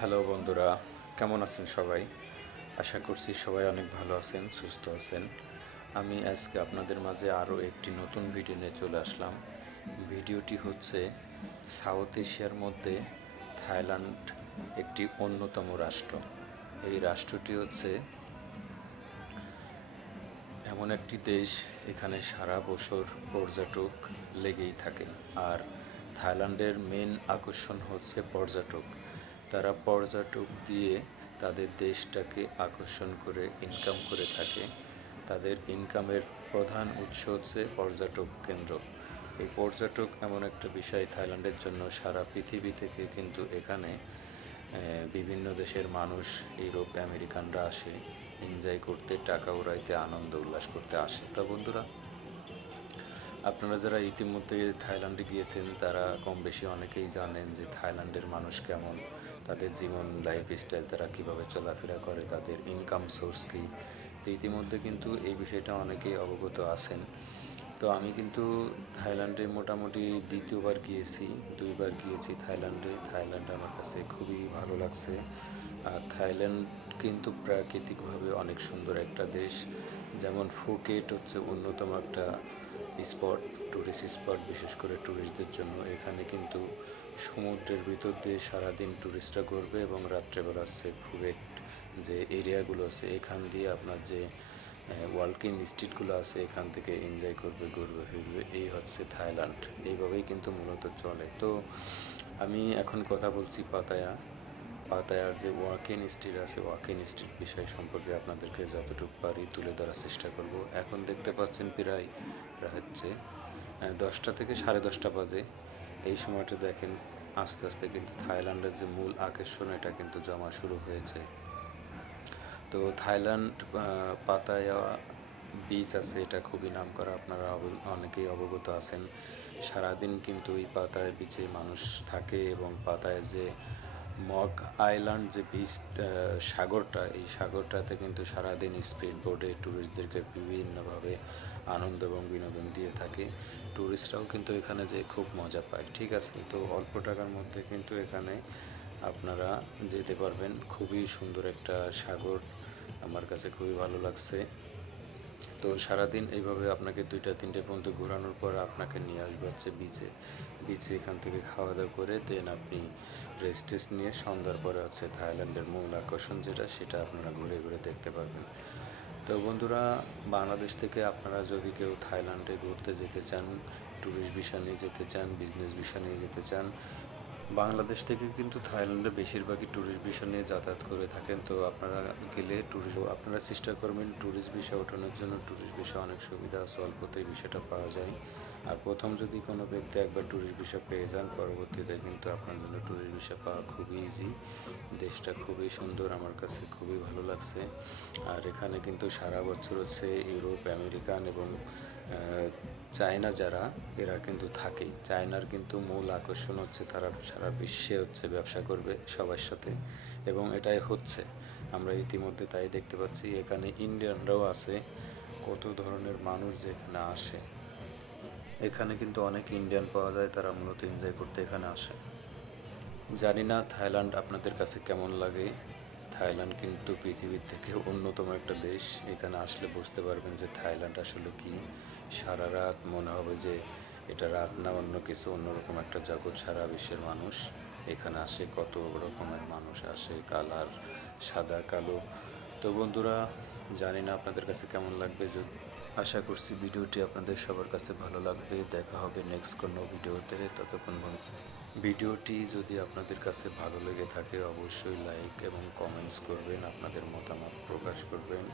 Hello বন্ধুরা, কেমন আছেন সবাই? আশা করছি সবাই অনেক ভালো আছেন, সুস্থ আছেন। আমি আজকে আপনাদের মাঝে আরও একটি নতুন ভিডিও নিয়ে চলে আসলাম। ভিডিওটি হচ্ছে সাউথ এশিয়ার মধ্যে থাইল্যান্ড একটি অন্যতম রাষ্ট্র। এই রাষ্ট্রটি হচ্ছে এমন একটি দেশ, এখানে সারা বছর পর্যটক লেগেই থাকে। আর থাইল্যান্ডের মেন আকর্ষণ হচ্ছে পর্যটক। তারা পর্যটক দিয়ে তাদের দেশটাকে আকর্ষণ করে ইনকাম করে থাকে। তাদের ইনকামের প্রধান উৎস হচ্ছে পর্যটক কেন্দ্র। এই পর্যটক এমন একটা বিষয় থাইল্যান্ডের জন্য সারা পৃথিবী থেকে কিন্তু এখানে বিভিন্ন দেশের মানুষ, ইউরোপ আমেরিকানরা আসে এনজয় করতে, টাকা উড়াইতে, আনন্দ উল্লাস করতে আসে। তো বন্ধুরা, আপনারা যারা ইতিমধ্যে থাইল্যান্ডে গিয়েছেন তারা কম বেশি অনেকেই জানেন যে থাইল্যান্ডের মানুষ কেমন, তাদের জীবন লাইফস্টাইল, তারা কীভাবে চলাফেরা করে, তাদের ইনকাম সোর্স কী। তো ইতিমধ্যে কিন্তু এই বিষয়টা অনেকেই অবগত আছেন। তো আমি কিন্তু থাইল্যান্ডে মোটামুটি দ্বিতীয়বার গিয়েছি, 2বার গিয়েছি থাইল্যান্ডে। থাইল্যান্ড আমার কাছে খুবই ভালো লাগছে। আর থাইল্যান্ড কিন্তু প্রাকৃতিকভাবে অনেক সুন্দর একটা দেশ। যেমন ফুকেট হচ্ছে অন্যতম একটা স্পট, ট্যুরিস্ট স্পট, বিশেষ করে ট্যুরিস্টদের জন্য। এখানে কিন্তু সমুদ্রের ভিতর দিয়ে সারাদিন ট্যুরিস্টরা ঘুরবে এবং রাত্রেবেলা হচ্ছে ফুকেট যে এরিয়াগুলো আছে এখান দিয়ে আপনার যে ওয়ালকিং স্ট্রিটগুলো আছে এখান থেকে এনজয় করবে, ঘুরবে ফিরবে। এই হচ্ছে থাইল্যান্ড, এইভাবেই কিন্তু মূলত চলে। তো আমি এখন কথা বলছি পাতায়ার যে ওয়াকিং স্ট্রিট আছে, ওয়াকিং স্ট্রিট বিষয় সম্পর্কে আপনাদেরকে যতটুকু পারি তুলে ধরার চেষ্টা করব। এখন দেখতে পাচ্ছেন প্রায় হচ্ছে 10টা থেকে 10:30 বাজে। এই সময়টা দেখেন আস্তে আস্তে কিন্তু থাইল্যান্ডের যে মূল আকর্ষণ এটা কিন্তু জমা শুরু হয়েছে। তো থাইল্যান্ড পাতায়া বিচ আছে, এটা খুবই নামকরা, আপনারা অনেকেই অবগত আছেন। সারাদিন কিন্তু এই পাতায়া বিচে মানুষ থাকে এবং পাতায় যে মগ আইল্যান্ড যে বিচ, সাগরটা, এই সাগরটাতে কিন্তু সারাদিন স্পিড বোটে ট্যুরিস্টদেরকে বিভিন্নভাবে আনন্দ এবং বিনোদন দিয়ে থাকে। ট্যুরিস্টরাও কিন্তু এখানে যে খুব মজা পায়। ঠিক আছে, তো অল্প টাকার মধ্যে কিন্তু এখানে আপনারা যেতে পারবেন। খুবই সুন্দর একটা সাগর, আমার কাছে খুবই ভালো লাগছে। তো সারাদিন এইভাবে আপনাকে 2টা 3টে পর্যন্ত ঘোরানোর পর আপনাকে নিয়ে আসবে হচ্ছে বিচে এখান থেকে খাওয়া দাওয়া করে দেন আপনি রেস্ট নিয়ে সন্ধ্যার পরে হচ্ছে থাইল্যান্ডের মূল আকর্ষণ যেটা, সেটা আপনারা ঘুরে ঘুরে দেখতে পারবেন। তো বন্ধুরা, বাংলাদেশ থেকে আপনারা যদি কেউ থাইল্যান্ডে ঘুরতে যেতে চান, ট্যুরিস্ট ভিসা নিয়ে যেতে চান, বিজনেস ভিসা নিয়ে যেতে চান, বাংলাদেশ থেকে কিন্তু থাইল্যান্ডে বেশিরভাগই ট্যুরিস্ট ভিসা নিয়ে যাতায়াত করে থাকেন। তো আপনারা গেলে আপনারা চেষ্টা করবেন ট্যুরিস্ট ভিসা ওঠানোর জন্য। ট্যুরিস্ট ভিসা অনেক সুবিধা আছে, অল্পতেই ভিসাটা পাওয়া যায়। আর প্রথম যদি কোনো ব্যক্তি একবার ট্যুরিস্ট ভিসা পেয়ে যান, পরবর্তীতে কিন্তু আপনার জন্য ট্যুরিস্ট ভিসা পাওয়া খুবই ইজি। দেশটা খুবই সুন্দর, আমার কাছে খুবই ভালো লাগছে। আর এখানে কিন্তু সারা বছর হচ্ছে ইউরোপ আমেরিকান এবং চায়না যারা, এরা কিন্তু থাকেই। চায়নার কিন্তু মূল আকর্ষণ হচ্ছে তারা সারা বিশ্বে হচ্ছে ব্যবসা করবে সবার সাথে, এবং এটাই হচ্ছে। আমরা ইতিমধ্যে তাই দেখতে পাচ্ছি। এখানে ইন্ডিয়ানরাও আছে, কত ধরনের মানুষ যে এখানে আসে। এখানে কিন্তু অনেক ইন্ডিয়ান পাওয়া যায়, তারা মূলত এনজয় করতে এখানে আসে। জানি না থাইল্যান্ড আপনাদের কাছে কেমন লাগে। থাইল্যান্ড কিন্তু পৃথিবীর থেকে অন্যতম একটা দেশ। এখানে আসলে বুঝতে পারবেন যে থাইল্যান্ড আসলে কি। সারা রাত মনে হবে যে এটা রাত না অন্য কিছু, অন্যরকম একটা জগৎ। সারা বিশ্বের মানুষ এখানে আসে, কত রকমের মানুষ আসে, কালার, সাদা কালো। তো বন্ধুরা, জানি না আপনাদের কাছে কেমন লাগবে। যদি আশা করছি ভিডিওটি আপনাদের সবার কাছে ভালো লাগবে। দেখা হবে নেক্সট কোনো ভিডিওতে। ততক্ষণ ভিডিওটি যদি আপনাদের কাছে ভালো লেগে থাকে অবশ্যই লাইক এবং কমেন্টস করবেন, আপনাদের মতামত প্রকাশ করবেন।